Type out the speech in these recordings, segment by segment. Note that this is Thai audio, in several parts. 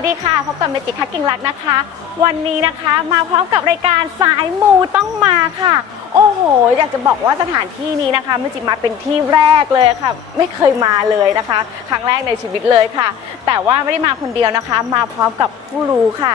วัสดีค่ะ พบกับเมจิคักกิ่งรักนะคะ วันนี้นะคะมาพร้อมกับรายการสายมูต้องมาค่ะ โอ้โห อยากจะบอกว่าสถานที่นี้นะคะเมจิมาเป็นที่แรกเลยค่ะ ไม่เคยมาเลยนะคะ ครั้งแรกในชีวิตเลยค่ะ แต่ว่าไม่ได้มาคนเดียวนะคะ มาพร้อมกับผู้รู้ค่ะ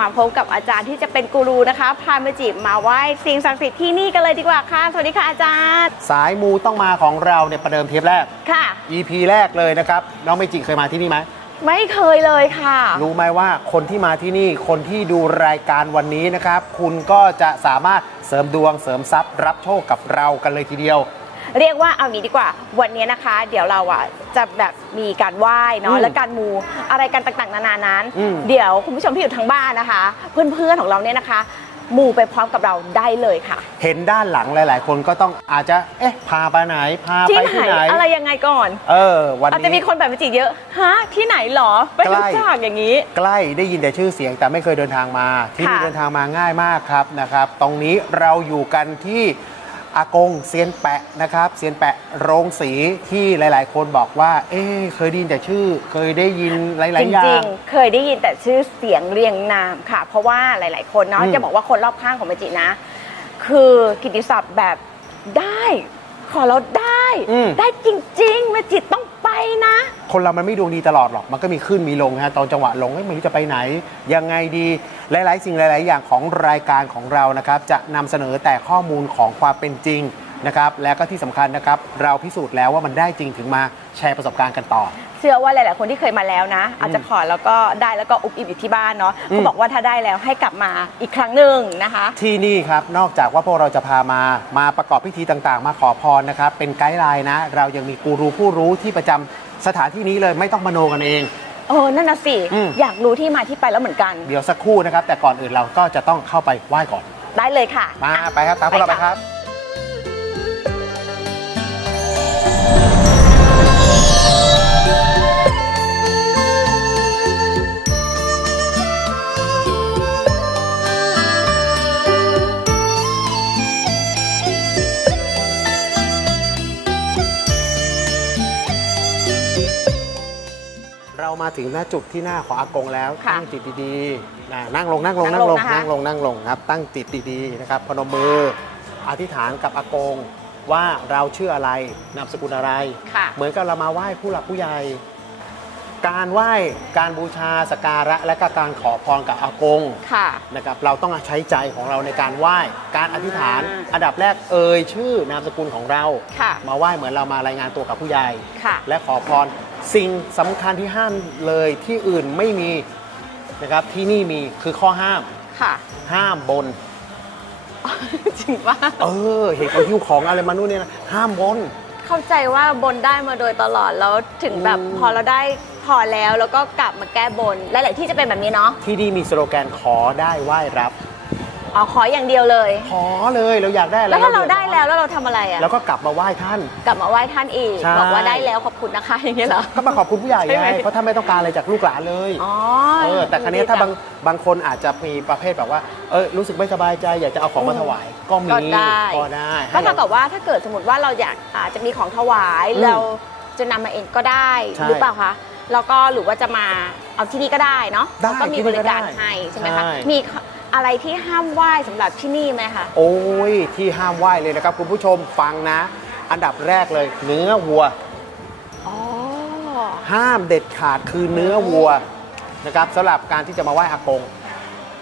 มาพบกับอาจารย์ที่จะเป็นกูรูนะคะ พาเมจิมาไหว้สิ่งศักดิ์สิทธิ์ที่นี่กันเลยดีกว่าค่ะ สวัสดีค่ะอาจารย์ สายมูต้องมาของเราเนี่ยประเดิมเทปแรกค่ะ EP แรกเลยนะครับน้องเมจิเคยมาที่นี่ไหม ไม่เคยเลยค่ะ รู้ไหมว่าคนที่มาที่นี่คนที่ดูรายการวันนี้นะครับ คุณก็จะสามารถเสริมดวงเสริมทรัพย์ รับโชคกับเรากันเลยทีเดียว เรียกว่าเอางี้ดีกว่า วันนี้นะคะ เดี๋ยวเราอะจะแบบมีการไหว้เนาะอืมและการมูอะไรกันต่างๆ นานานั้น อืม เดี๋ยวคุณผู้ชมที่อยู่ทางบ้านนะคะ เพื่อนๆของเราเนี่ยนะคะ มูไปพร้อมกับเราได้เลยค่ะ เห็นด้านหลังหลาย ๆ คนก็ต้องอาจจะเอ๊ะพาไปไหนพาที่ไปไหนที่ไหนอะไรยังไงก่อน เออวันอาจจะมีนี้ คนแบบจิเยอะฮะที่ไหนหรอไม่ใกล้รู้จักอย่างนี้ ใกล้ได้ยินแต่ชื่อเสียงแต่ไม่เคยเดินทางมา ที่นี่ค่ะ เดินทางมาง่ายมากครับนะครับ ตรงนี้เราอยู่กันที่ อากงเซียนแปะนะครับเซียนแปะโรงสีที่หลาย ๆ คนบอกว่า เอ๊ะเคยได้ยินแต่ชื่อ เคยได้ยินหลายจๆอย่าริงงๆ เคยได้ยินแต่ชื่อเสียงเรียงนามค่ะ เพราะว่าหลาย ๆ คนเนาะอืมจะบอกว่าคนรอบข้างของเมจินะ คือกิตติศัพท์แบบได้ ขอเราได้ อืม ได้จริง ๆ เมจิต้อง ไปนะ คนเรามันไม่ดวงดีตลอดหรอก มันก็มีขึ้นมีลงฮะตอนจังหวะลงเอ้ยไม่รู้จะไปไหน ยังไงดีหลาย ๆ สิ่งหลาย ๆ อย่างของรายการของเรานะครับ จะนำเสนอแต่ข้อมูลของความเป็นจริงนะครับ แล้วก็ที่สำคัญนะครับ เราพิสูจน์แล้วว่ามันได้จริงถึงมาแชร์ประสบการณ์กันต่อ เชื่อว่าหลาย ๆ คนที่เคยมาแล้วนะ อาจจะขอแล้วก็ได้แล้วก็อุบอิบอยู่ที่บ้านเนาะอืมเขาบอกว่าถ้าได้แล้วให้กลับมาอีกครั้งหนึ่งนะคะ ที่นี่ครับนอกจากว่าพวกเราจะพามามาประกอบพิธีต่างๆ มาขอพรนะครับเป็นไกด์ไลน์นะ เรายังมีกูรูผู้รู้ที่ประจำสถานที่นี้เลยไม่ต้องมโนกันเอง เออนั่นนะสิ อืม อยากรู้ที่มาที่ไปแล้วเหมือนกัน เดี๋ยวสักครู่นะครับ แต่ก่อนอื่นเราก็จะต้องเข้าไปไหว้ก่อน ได้เลยค่ะมาอะ ไปครับตามพวกเราไปครับเรา ถึงหน้าจุดที่หน้าของอากงแล้วค่ะตั้งจิตดีๆนะนั่งลงนั่งลงนั่นั่งงลลงงนะคะนั่งลงนั่งลงครับ ตั้งจิตดีๆนะครับพนมมืออธิษฐานกับอากงว่าเราชื่ออะไรนามสกุลอะไร ค่ะ เหมือนกับเรามาไหว้ผู้หลักผู้ใหญ่ การไหว้การบูชาสกการะและก็การขอพรกับอากง ค่ะ นะครับเราต้องใช้ใจของเราในการไหว้การอธิษฐาน อ่า อันดับแรกเอ่ยชื่อนามสกุลของเรา ค่ะ มาไหว้เหมือนเรามารายงานตัวกับผู้ใหญ่ ค่ะ และขอพร สิ่งสำคัญที่ห้ามเลยที่อื่นไม่มีนะครับที่นี่มีคือข้อห้าม ค่ะ ห้ามบน จริงว่าเออ เห็นเขาหิ้วของอะไรมานู่นเนี่ยนะห้ามบน เข้าใจว่าบนได้มาโดยตลอดแล้วถึงแบบอืมพอเราได้พอแล้วแล้วก็กลับมาแก้บนหลายๆที่จะเป็นแบบนี้เนาะ ที่นี่มีสโลแกนขอได้ไหว้รับ อ๋อขออย่างเดียวเลย ขอเลยเราอยากได้อะไรแล้วถ้าเราดือได้แล้วแล้วเราทำอะไรอะ แล้วก็กลับมาไหว้ท่าน กลับมาไหว้ท่านอีก ใช่ บอกว่าได้แล้วขอบคุณนะคะอย่างเงี้ยเหรอ ก็มาขอบคุณผู้ใหญ่ใช่ไหม ไงเพราะท่านไม่ต้องการอะไรจากลูกหลานเลยอ๋อเออแต่ครั้นี้ดีถ้าจับางบางคนอาจจะมีประเภทแบบว่าเออรู้สึกไม่สบายใจอยากจะเอาของมาถวายก็มีก็ได้ ก็ได้ก็ให้เท่าเรา กับว่าถ้าเกิดสมมติว่าเราอยากอาจจะมีของถวายอืมเราจะนำมาเองก็ได้ใช่หรือเปล่าคะแล้วก็หรือว่าจะมาเอาที่นี่ก็ได้เนาะได้เขาก็มีที่บนี่ก็ริการได้ให้ใช่ไหมคะใช่ มี อะไรที่ห้ามไหว้สำหรับที่นี่ไหมคะ โอ้ยที่ห้ามไหว้เลยนะครับ คุณผู้ชมฟังนะ อันดับแรกเลยเนื้อวัว อ๋อ ห้ามเด็ดขาดคือเนื้อวัวนะครับสำหรับการที่จะมาไหว้อากง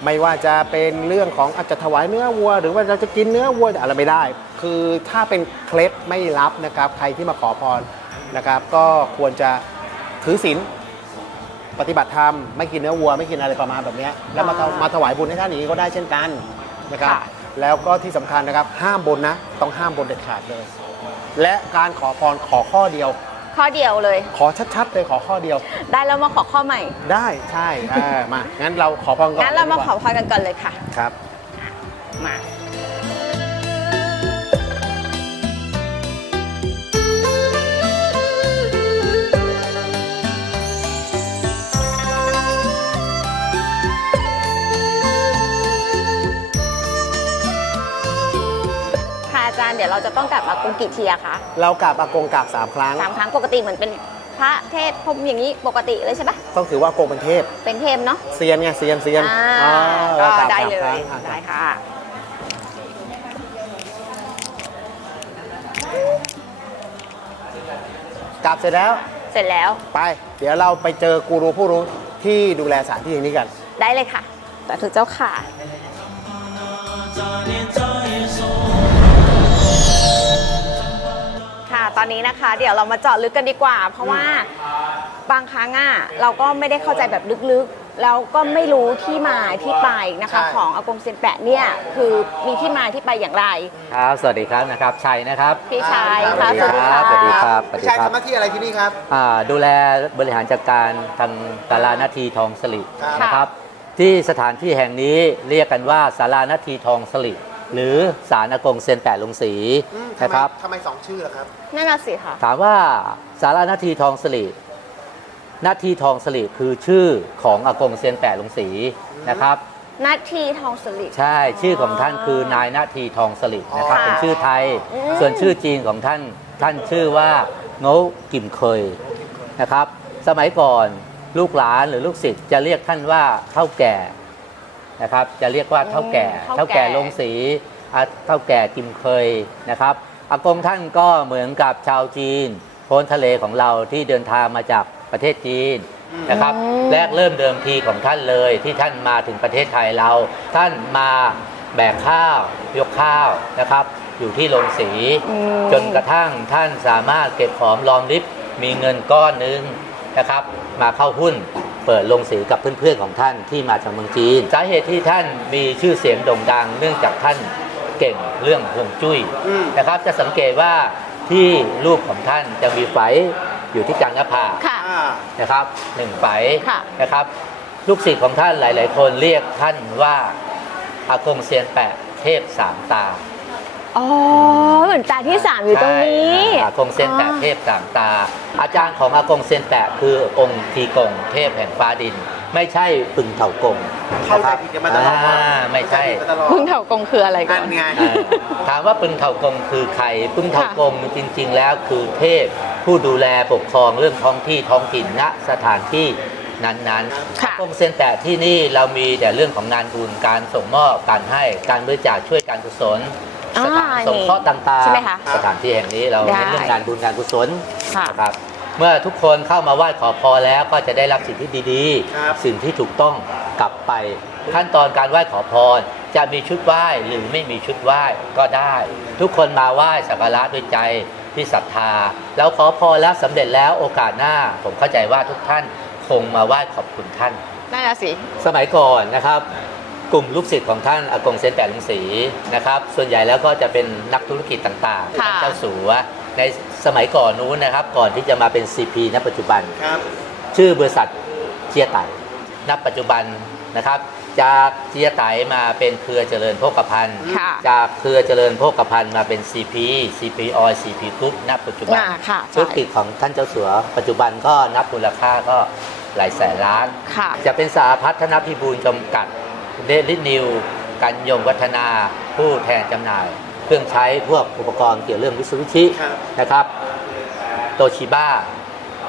ไม่ว่าจะเป็นเรื่องของอาจจะถวายเนื้อวัว หรือว่าเราจะกินเนื้อวัวอะไรไม่ได้ คือถ้าเป็นเคล็ดไม่รับนะครับ ใครที่มาขอพรนะครับ ก็ควรจะถือศีล ปฏิบัติธรรมไม่กินเนื้อวัวไม่กินอะไรประมาณแบบเนี้ยแล้วมาถวมาถวายบุญให้ท่านอย่างนี้ก็ได้เช่นกันนะครับ ค่ะ แล้วก็ที่สำคัญนะครับห้ามบนนะ ต้องห้ามบนเด็ดขาดเลย และการขอพรขอข้อเดียว ข้อเดียวเลย ขอชัดๆเลยขอข้อเดียวได้แล้วมาขอข้อใหม่ ได้ใช่อ่ามางั้นเราขอพรก่อนงั้นเรามาดีกขอว่พรกันก่อนเลยค่ะ ครับ มา จารย์เดี๋ยวเราจะต้องกลับมากรุงกี่ทีอะคะเรากราบอากงกราบสามครั้ง สามครั้งปกติเหมือนเป็นพระเทศพรหมอย่างนี้ปกติเลยใช่ปะต้องถือว่าอากงเป็นเทพเป็นเทพเนาะเซียนไงเซียนเซียนอ่าอ่าก็กราบได้สามเลครั้ยงอะได้ค่ะ กราบเสร็จแล้วเสร็จแล้วไป เดี๋ยวเราไปเจอกูรูผู้รู้ที่ดูแลสถานที่แห่งนี้กัน ได้เลยค่ะแต่ถือเจ้าค่ะค่ะ ตอนนี้นะคะ เดี๋ยวเรามาเจาะลึกกันดีกว่า เพราะว่าบางครั้งอะเราก็ไม่ได้เข้าใจแบบลึกๆ แล้วก็ไม่รู้ที่มาที่ไปนะคะ ใช่ ของอากงเซียนแปะเนี่ยคือมีที่มาที่ไปอย่างไรครับสวัสดีครับนะครับชัยนะครับพี่ชายค่ะสวัสดีครับสวัสดีคค่ะรับพี่ชายทำหน้าที่อะไรที่นี่ครับ อ่าดูแลบริหารจัดการทางศาลานาทีทองสลิครับนะครับ ที่สถานที่แห่งนี้เรียกกันว่าศาลานาทีทองสลิ หรือศาลอากงเซียนแปะลงสีอืมทำไมนะครับ ทำไมสองชื่อล่ะครับ นั่นน่ะสิค่ะ ถามว่าศาลานาทีทองสลินาทีทองสลิคือชื่อของอากงเซียนแปะลงสีนะครับ นาทีทองสลิใช่ชื่อของท่านคือนายนาทีทองสลิดนะครับค่ะเป็นชื่อไทย อืม ส่วนชื่อจีนของท่านท่านชื่อว่าโง่กิมเคยนะครับ สมัยก่อนลูกหลานหรือลูกศิษย์จะเรียกท่านว่าเท่าแก่ นะครับจะเรียกว่าเท่าแก่อืมเท่าแก่ลงสีอะเท่าแก่กิมเคยนะครับอากงท่านก็เหมือนกับชาวจีนพ้นทะเลของเราที่เดินทางมาจากประเทศจีนนะครับอืมแรกเริ่มเดิมทีของท่านเลยที่ท่านมาถึงประเทศไทยเรา ท่านมาแบกข้าวยกข้าวนะครับ อยู่ที่โรงสี อืม จนกระทั่งท่านสามารถเก็บหอมรอมริบมีเงินก้อนหนึงนะครับ มาเข้าหุ้น เปิดโรงสีกับเพื่อนๆของท่านที่มาจากเมืองจีน สาเหตุที่ท่านมีชื่อเสียงโด่งดัง เนื่องจากท่านเก่งเรื่องห่วงจุ้ยอืม นะครับ จะสังเกตว่าที่รูปของท่านจะมีไฝอยู่ที่กลางหน้าผาก ค่ะ อ่า นะครับหนึ่งไฝค่ะ นะครับ ลูกศิษย์ของท่านหลาย ๆ คนเรียกท่านว่าอากงเซียนแปะเทพสามตา อ๋อเหมือนตาที่สามอยู่ตรงนี้ ใช่อากงเซียนแปะเทพสามตา อาจารย์ของอากงเซียนแปะคือองค์ทีกงเทพแห่งฟ้าดิน ไม่ใช่ปึงเถากงเข้าใจผิดกันมาตลอดอ่าไม่ใช่ เข้าจผิดมาตลอดพึ่งเถากงคืออะไรก่นั่อนน ไงเออถามว่าปึงเถากงคือใครปึงเถากงจริง ๆ แล้วคือเทพผู้ดูแลปกครองเรื่องท้องที่ท้องถิ่นณสถานที่นั้นๆค่ะกงเซียนแปะที่นี่เรามีแต่เรื่องของงานบุญการส่งมอบการให้การบริจาคช่วยการกุศลอ่า สถานสงเคราะห์ต่างใช่ไหมคะๆ สถานที่แห่งนี้เราได้ เน้นเรื่องงานบุญการกุศลค่ะ นะครับเมื่อทุกคนเข้ามาไหว้ขอพรแล้วก็จะได้รับสิ่งที่ดีครับ ๆ สิ่งที่ถูกต้องกลับไป ขั้นตอนการไหว้ขอพร จะมีชุดไหว้หรือไม่มีชุดไหว้ก็ได้ ทุกคนมาไหว้สักการะด้วยใจที่ศรัทธาแล้วขอพรแล้วสำเร็จแล้วโอกาสหน้า ผมเข้าใจว่าทุกท่านคงมาไหว้ขอบคุณท่าน นั่นน่ะสิ สมัยก่อนนะครับ กลุ่มลูกศิษย์ของท่านอากงเซนแปดลุงศรีนะครับ ส่วนใหญ่แล้วก็จะเป็นนักธุรกิจต่างๆค่ะท่านเจ้าสัวในสมัยก่อนนู้นนะครับ ก่อนที่จะมาเป็น CP ณปัจจุบัน ครับ ชื่อบริษัทเจียไตณปัจจุบันนะครับ จากเจียไตมาเป็นเครือเจริญโภคภัณฑ์ ค่ะ จากเครือเจริญโภคภัณฑ์มาเป็น CP CP Oil CP Group ณปัจจุบัน อ่าค่ะธุรกิจของท่านเจ้าสัว ปัจจุบันก็นับมูลค่าก็หลายแสนล้าน ค่ะ จะเป็นสาพัฒนพิบูลจำกัด เดลินิวกันยงวัฒนาผู้แทนจำหน่าย เครื่องใช้พวกอุปกรณ์เกี่ยวเรื่องวิศวิชิครับนะครับโตชิบ้า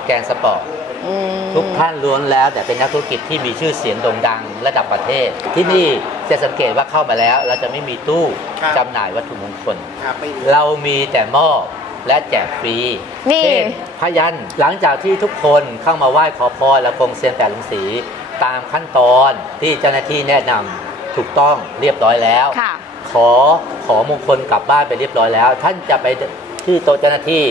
แกนสปอร์ตอืมทุกท่านล้วนแล้วแต่เป็นนักธุรกิจที่มีชื่อเสียงโด่งดังระดับประเทศ ที่นี่จะสังเกตว่าเข้ามาแล้ว เราจะไม่มีตู้ครับจำหน่ายวัตถุมงคลครับไม่มีเรามีแต่มอบและแจกฟรีนี่เช่นพยันหลังจากที่ทุกคนเข้ามาไหว้ขอพรและกงเซียนแปดลุงศรี ตามขั้นตอนที่เจ้าหน้าที่แนะนำถูกต้องเรียบร้อยแล้ว ค่ะ ขอขอมงคลกลับบ้านไปเรียบร้อยแล้ว ท่านจะไปที่โต๊ะเจ้าหน้าที่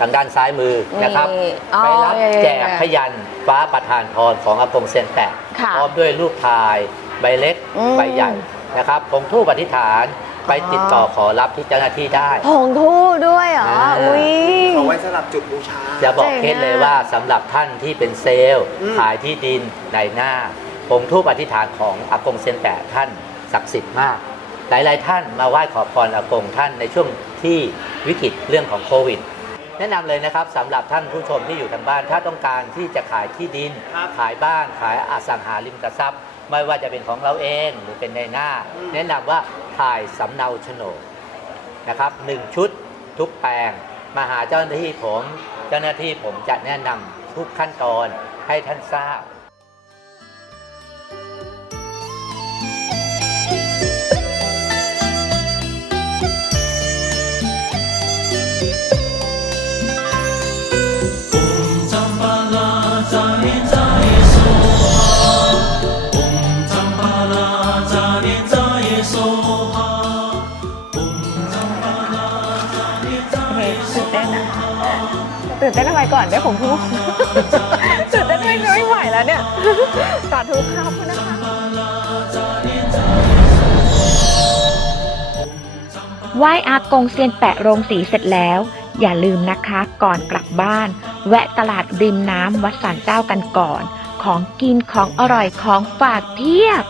ทางด้านซ้ายมือนะครับ นี่อ๋อไปรับเย้ๆแจกพยันฟ้าประทานพรของอากงเซียนแปะค่ะพร้อมด้วยรูปถ่าย ใบเล็ก อืมใบใหญ่นะครับผงทูปอธิษฐาน ไปติดต่อขอรับที่เจ้าหน้าที่ได้ ผงทู่ด้วยเหรอ อ่า อุ้ย เอาไว้สำหรับจุดบูชา จะบอกเจ๋งเคสเลยอะว่าสำหรับท่านที่เป็นเซลล์ อืม ขายที่ดินในหน้าผมทูปอธิษฐานของอากงเซียนแปะท่านศักดิ์สิทธิ์มาก หลายๆท่านมาไหว้ขอพรอากงท่านในช่วงที่วิกฤตเรื่องของโควิด แนะนำเลยนะครับสำหรับท่านผู้ชมที่อยู่ทางบ้าน ถ้าต้องการที่จะขายที่ดิน ครับ ขายบ้านขายอสังหาริมทรัพย์ ไม่ว่าจะเป็นของเราเองหรือเป็นในหน้าอืมแนะนำว่าถ่ายสำเนาโฉนดนะครับหนึ่งชุดทุกแปลงมาหาเจ้าหน้าที่ผม เจ้าหน้าที่ผมจะแนะนำทุกขั้นตอนให้ท่านทราบ ตื่นเต้นอะไรก่อนได้ผมพูด ตื่นเต้นไม่ไหวแล้วเนี่ยสาธุครับคุณนะคะ ไหว้อากงเซียนแปะโรงสีเสร็จแล้ว อย่าลืมนะคะก่อนกลับบ้าน แวะตลาดริมน้ำวัดสันเจ้ากันก่อน ของกินของอร่อยของฝากเพียบ